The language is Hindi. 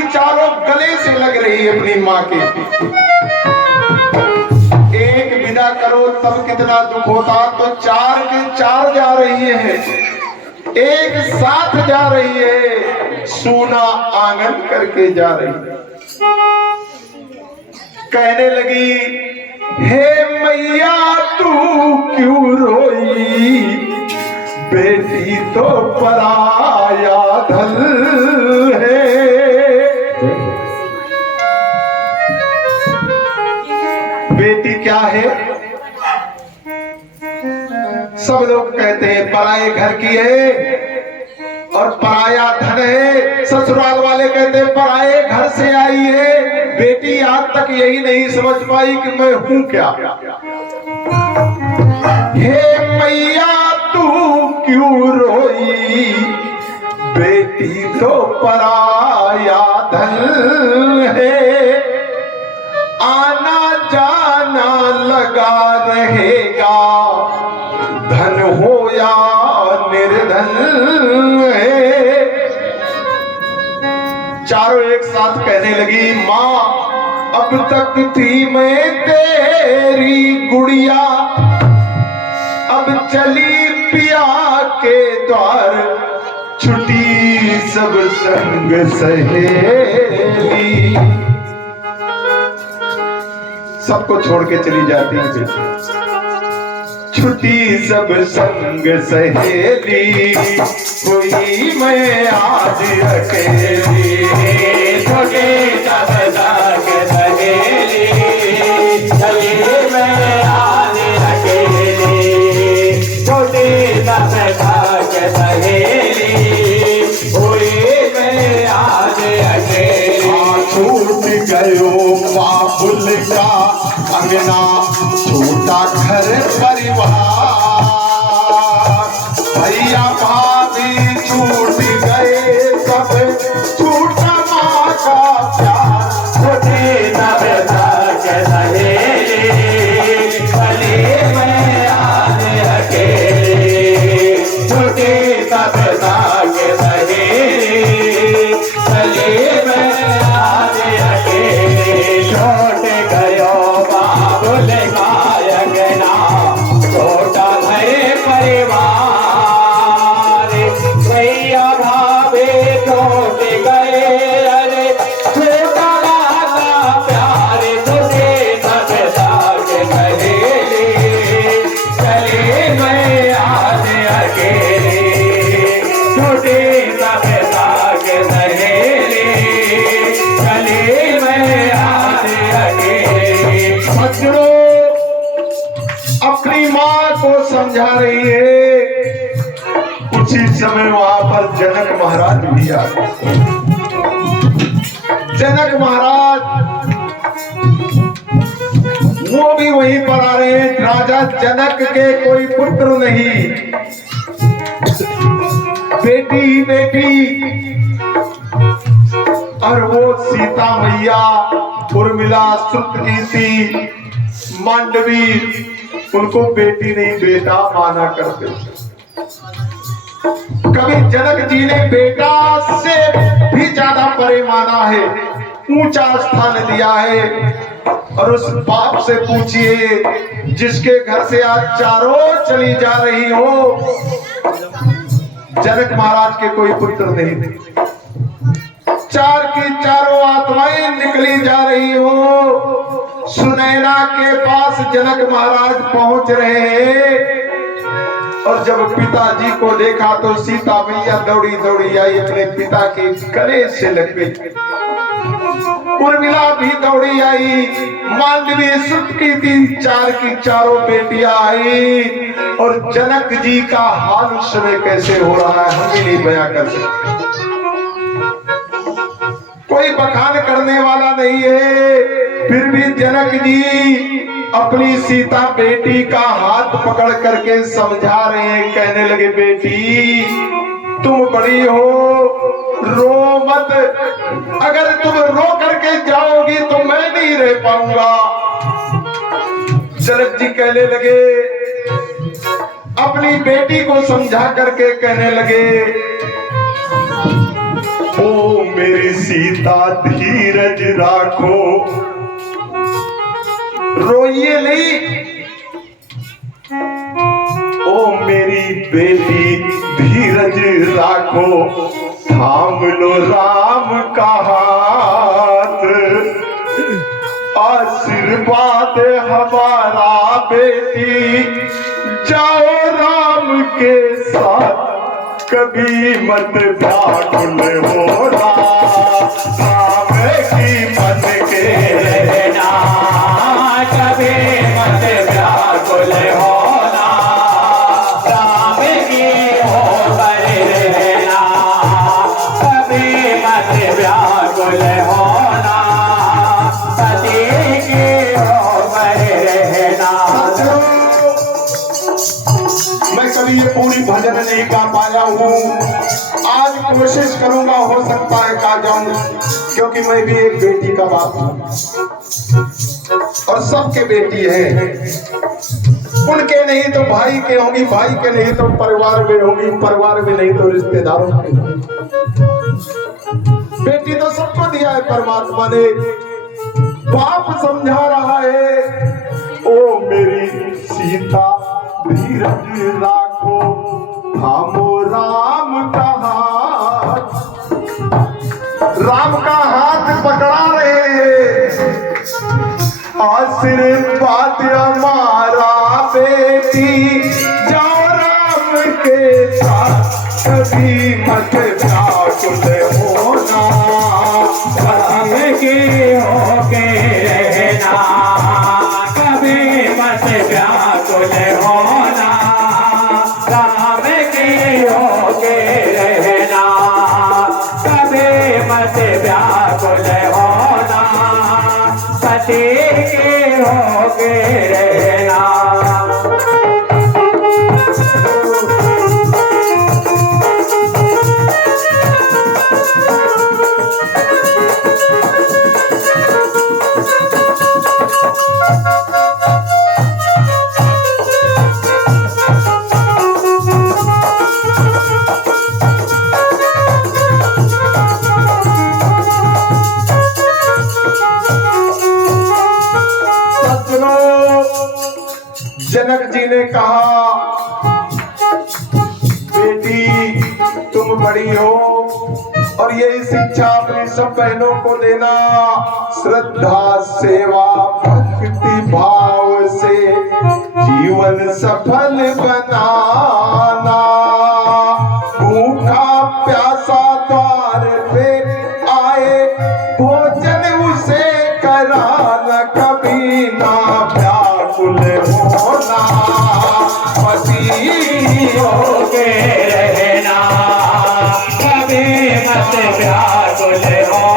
की चारों गले से लग रही है अपनी माँ के। एक विदा करो तब कितना दुख होता, तो चार के चार जा रही है, एक साथ जा रही है, सूना आंगन करके जा रही है। कहने लगी, हे मैया तू क्यों रोई, बेटी तो पराया धन है। बेटी क्या है? सब लोग कहते हैं पराये घर की है और पराया धन है। ससुराल वाले कहते हैं पराये घर से आई है। बेटी आज तक यही नहीं समझ पाई कि मैं हूं क्या। हे मैया तू क्यों रोई, बेटी तो पराया धन है। आना जाना लगा रहेगा, धन हो या निर्धन है। चारों एक साथ कहने लगी, माँ अब तक थी मैं तेरी गुड़िया, अब चली पिया के द्वार, छुटी सब संग सहेली। सबको छोड़ के चली जाती है बेटी। छुट्टी सब संग सहेली, कोई मैं आज अकेली। छोटे सब संग सहेली, चली मैं आज अकेली। छोटे सब संग सहेली, कोई मैं आज अकेली। छूट गयो बाबुल का अंगना, छोटा घर परिवार, भैया भाभी छूट गए सब, छूटा माँ का प्यार। छोटे सब संग सहेली, चली मैं आज अकेली। छोटे सब संग सहेली, चली मैं आज अकेली। छोट गयो बाबुल का अंगना, छोटा घर परिवार, भैया भाभी छोट गए, अरे छोटा का प्यार। छोटे सब संग सहेली, चले मैं आज अकेली। छोटे सब संग सहेली, चले मैं आज अकेली। बच्चों अपनी माँ को समझा रही है। उसी समय वहां पर जनक महाराज भी आ गए। जनक महाराज वो भी वहीं पर आ रहे हैं। राजा जनक के कोई पुत्र नहीं, बेटी ही बेटी। और वो सीता मैया, उर्मिला, श्रुतकीर्ति, मांडवी, उनको बेटी नहीं बेटा माना करते। कभी जनक जी ने बेटा से भी ज्यादा परे माना है, ऊंचा स्थान दिया है। और उस बाप से पूछिए जिसके घर से आज चारों चली जा रही हो। जनक महाराज के कोई पुत्र नहीं थे, चार की चारों आत्माएं निकली जा रही हो। सुनैना के पास जनक महाराज पहुंच रहे हैं। और जब पिताजी को देखा तो सीता मैया दौड़ी दौड़ी आई, अपने पिता के गले से लग गई। उर्मिला भी दौड़ी आई, मांडवी, श्रुतकीर्ति, चार की चारों बेटियां आई। और जनक जी का हाल उस समय कैसे हो रहा है हम भी नहीं बयां कर सकते। कोई बखान करने वाला नहीं है। फिर भी जनक जी अपनी सीता बेटी का हाथ पकड़ करके समझा रहे हैं। कहने लगे, बेटी तुम बड़ी हो, रो मत। अगर तुम रो करके जाओगी तो मैं नहीं रह पाऊंगा। जनक जी कहने लगे, अपनी बेटी को समझा करके कहने लगे, ओ मेरी सीता धीरज राखो, रोइए नहीं। ओ मेरी बेटी धीरज राखो, थाम लो राम का हाथ, आशीर्वाद हमारा बेटी, जाओ राम के साथ, कभी मत व्याकुल होना, राम की मन के रहना, कभी मत व्याकुल होना, राम की होकर रहना, कभी मत व्याकुल होना, पति की होकर रहना। मैं कभी ये पूरी भजन नहीं गा पाया हूँ, आज कोशिश करूंगा, हो सकता है गा जाऊं, क्योंकि मैं भी एक बेटी का बाप हूँ और सबके बेटी है। उनके नहीं तो भाई के होंगी, भाई के नहीं तो परिवार में होंगी, परिवार में नहीं तो रिश्तेदारों के होंगी। बेटी तो सबको दिया है परमात्मा ने, बाप समझा रहा है, ओ मेरी सीता धीरज राखो, थामो राम का हाथ, राम का हाथ पकड़ा रहे हैं, आशीर्वाद हमारा बेटी, जाओ राम के साथ, कभी मत व्याकुल होना, राम की होके रहना, कभी मत व्याकुल होना, राम की होके रहना, कभी मत व्याकुल होना, पति की होके रहना। जनक जी ने कहा, बेटी तुम बड़ी हो और यही शिक्षा अपनी सब बहनों को देना, श्रद्धा सेवा भक्ति भाव से जीवन सफल बनाना, भूखा प्यासा द्वार पे आए, भोजन उसे कराना, कभी ना व्याकुल होना, पति होके रहना, कभी मत व्याकुल होना,